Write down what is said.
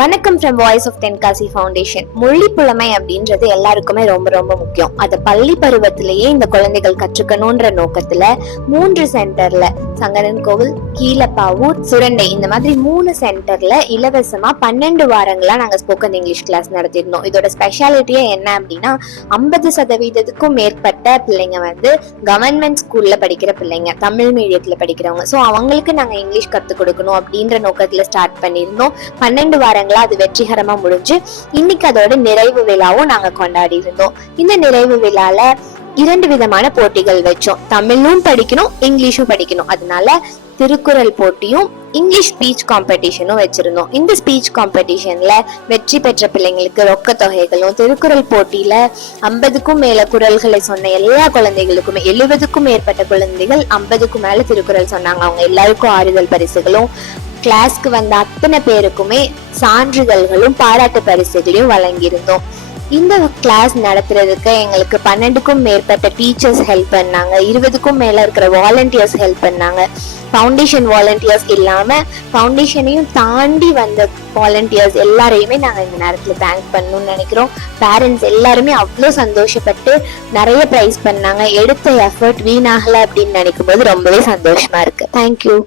வணக்கம் from voice of Tenkasi foundation. மொழி புலமை அப்படின்றது எல்லாருக்குமே ரொம்ப ரொம்ப முக்கியம். அதை பள்ளி பருவத்திலேயே இந்த குழந்தைகள் கற்றுக்கணும்ன்ற நோக்கத்துல 3 சென்டர்ல, சங்கரன் கோவில், கீழப்பாவூர், சுரண்டை, இந்த மாதிரி 3 சென்டர்ல இலவசமா 12 வாரங்களா நாங்க ஸ்போக்கன் இங்கிலீஷ் கிளாஸ் நடத்திருந்தோம். இதோட ஸ்பெஷாலிட்டியே என்ன அப்படின்னா 50% மேற்பட்ட பிள்ளைங்க கவர்மெண்ட் ஸ்கூல்ல படிக்கிற பிள்ளைங்க, தமிழ் மீடியத்துல படிக்கிறவங்க. ஸோ அவங்களுக்கு நாங்க இங்கிலீஷ் கற்றுக் கொடுக்கணும் அப்படின்ற நோக்கத்துல ஸ்டார்ட் பண்ணியிருந்தோம். 12 வாரங்களா அது வெற்றிகரமா முடிஞ்சு இன்னைக்கு அதோட நிறைவு விழாவும் நாங்க கொண்டாடி இருந்தோம். இந்த நிறைவு விழால 2 விதமான போட்டிகள் வச்சோம். தமிழும் படிக்கணும், இங்கிலீஷும் படிக்கணும். அதனால திருக்குறள் போட்டியும் இங்கிலீஷ் ஸ்பீச் காம்படிஷனும் வச்சிருந்தோம். இந்த ஸ்பீச் காம்படிஷன்ல வெற்றி பெற்ற பிள்ளைங்களுக்கு ரொக்க தொகைகளும், திருக்குறள் போட்டியில 50க்கும் மேல குறள்களை சொன்ன எல்லா குழந்தைகளுக்குமே, 70க்கும் மேற்பட்ட குழந்தைகள் 50க்கும் மேல திருக்குறள் சொன்னாங்க, அவங்க எல்லாருக்கும் ஆறுதல் பரிசுகளும், கிளாஸ்க்கு வந்த அத்தனை பேருக்குமே சான்றிதழ்களும் பாராட்டு பரிசுகளையும் வழங்கியிருந்தோம். இந்த கிளாஸ் நடத்துறதுக்கு எங்களுக்கு 12க்கும் மேற்பட்ட டீச்சர்ஸ் ஹெல்ப் பண்ணாங்க, 20க்கும் மேல இருக்கிற வாலண்டியர்ஸ் ஹெல்ப் பண்ணாங்க. ஃபவுண்டேஷன் வாலண்டியர்ஸ் இல்லாம ஃபவுண்டேஷனையும் தாண்டி வந்த வாலண்டியர்ஸ் எல்லாரையுமே நாங்க இந்த நேரத்துல தேங்க் பண்ணணும்னு நினைக்கிறோம். பேரண்ட்ஸ் எல்லாருமே அவ்வளோ சந்தோஷப்பட்டு நிறைய ப்ரைஸ் பண்ணாங்க. எடுத்த எஃபர்ட் வீணாகல அப்படின்னு நினைக்கும் போது ரொம்பவே சந்தோஷமா இருக்கு. தேங்க்யூ.